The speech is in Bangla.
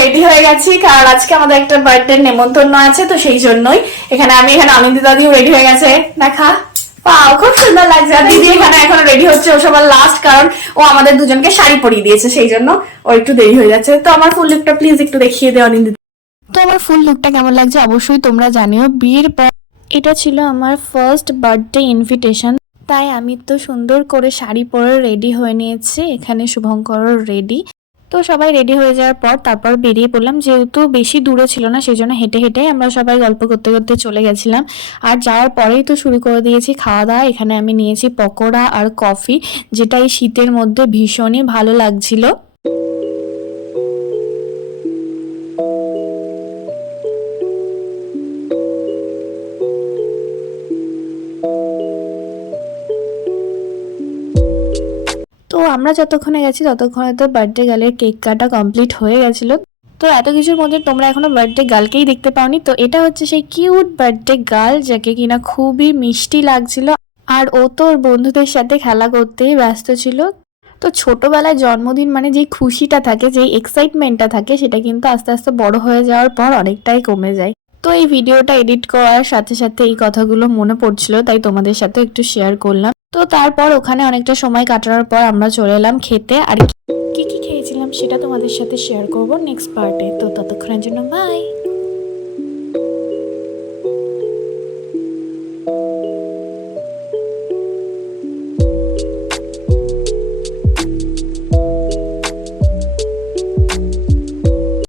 রেডি হয়ে গেছি, কারণ আজকে আমাদের একটা বার্থডে নেমন্তন্ন আছে, তো সেই জন্যই এখানে অনিন্দিতা দিও রেডি হয়ে গেছে। দেখা পাও, খুব সুন্দর লাগছে। আর দিদি এখানে এখনো রেডি হচ্ছে, ও সবার লাস্ট, কারণ ও আমাদের দুজনকে শাড়ি পরিয়ে দিয়েছে, সেই জন্য ও একটু দেরি হয়ে যাচ্ছে। তো আমার ফুল লুকটা প্লিজ একটু দেখিয়ে দে অনিন্দিতা। তো আমার ফুল লুকটা কেমন লাগছে অবশ্যই তোমরা জানিও। বিয়ের পর এটা ছিল আমার ফার্স্ট বার্থডে ইনভিটেশন, তাই আমি তো সুন্দর করে শাড়ি পরে রেডি হয়ে নিয়েছি। এখানে শুভঙ্করও রেডি। তো সবাই রেডি হয়ে যাওয়ার পর তারপর বেরিয়ে পড়লাম, যেহেতু বেশি দূরে ছিল না সেই জন্য হেঁটে হেঁটে আমরা সবাই গল্প করতে করতে চলে গেছিলাম। আর যাওয়ার পরেই তো শুরু করে দিয়েছি খাওয়া দাওয়া। এখানে আমি নিয়েছি পকোড়া আর কফি, যেটা এই শীতের মধ্যে ভীষণই ভালো লাগছিল। তো আমরা যতক্ষণে গেছি ততক্ষণে তো বার্থডে গার্লের কেক কাটা কমপ্লিট হয়ে গেছিল। তো এত কিছুর মধ্যে তোমরা এখনো বার্থডে গার্লকেই দেখতে পাওনি। তো এটা হচ্ছে সেই কিউট বার্থডে গার্ল, যাকে কিনা খুবই মিষ্টি লাগছিল। আর ও তো ওর বন্ধুদের সাথে খেলা করতেই ব্যস্ত ছিল। তো ছোটবেলায় জন্মদিন মানে যেই খুশিটা থাকে, যেই এক্সাইটমেন্টটা থাকে, সেটা কিন্তু আস্তে আস্তে বড় হয়ে যাওয়ার পর অনেকটাই কমে যায়। তো এই ভিডিওটা এডিট করার সাথে সাথে এই কথাগুলো মনে পড়ছিল, তাই তোমাদের সাথে একটু শেয়ার করলাম। তো তারপর ওখানে অনেকটা সময় কাটানোর পর আমরা চলে এলাম খেতে। আর কি কি খেয়েছিলাম সেটা তোমাদের সাথে শেয়ার করব নেক্সট পার্টে। তো ততক্ষণের জন্য বাই।